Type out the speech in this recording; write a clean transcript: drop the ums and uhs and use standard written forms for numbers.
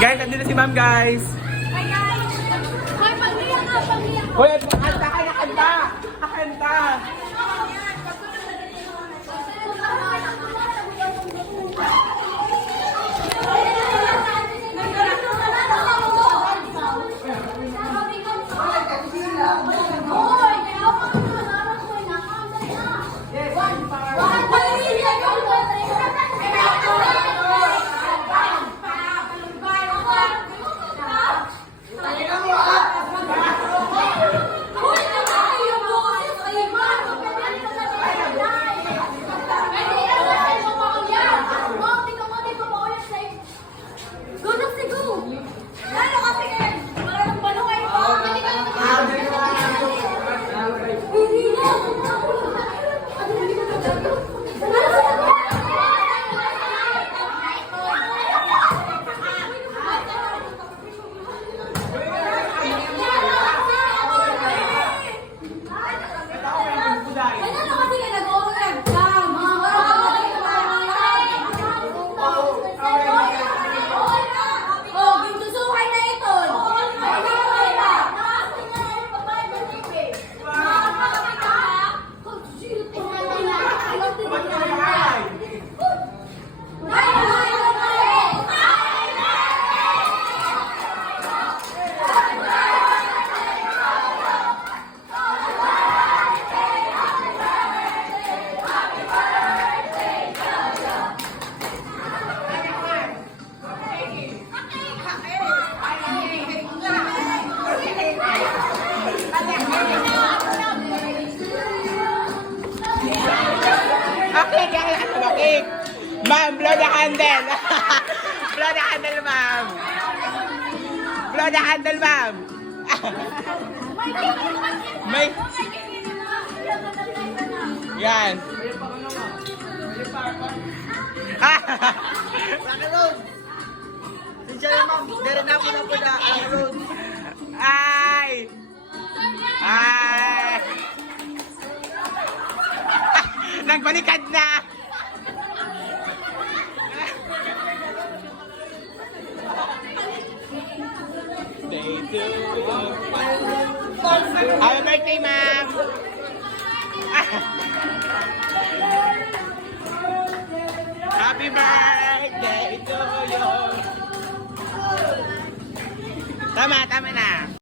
Guys, nandito na si ma'am, guys. Hi guys! Hoy, pag-iyak ka, pag-iyak ka! Hoy, kanta ka na kanta! Kanta! Okay, kaya ano ba, cake? Ma'am, blow the candle. Blow the candle, ma'am. Blow the candle, ma'am. May... Yan. Rock and roll! Sindiyan na ma'am, dari na po na po na ang road. Ay! Ay! Nagbaliktad na! Stay tuned. Happy birthday, ma'am! Happy birthday to you! Tama na.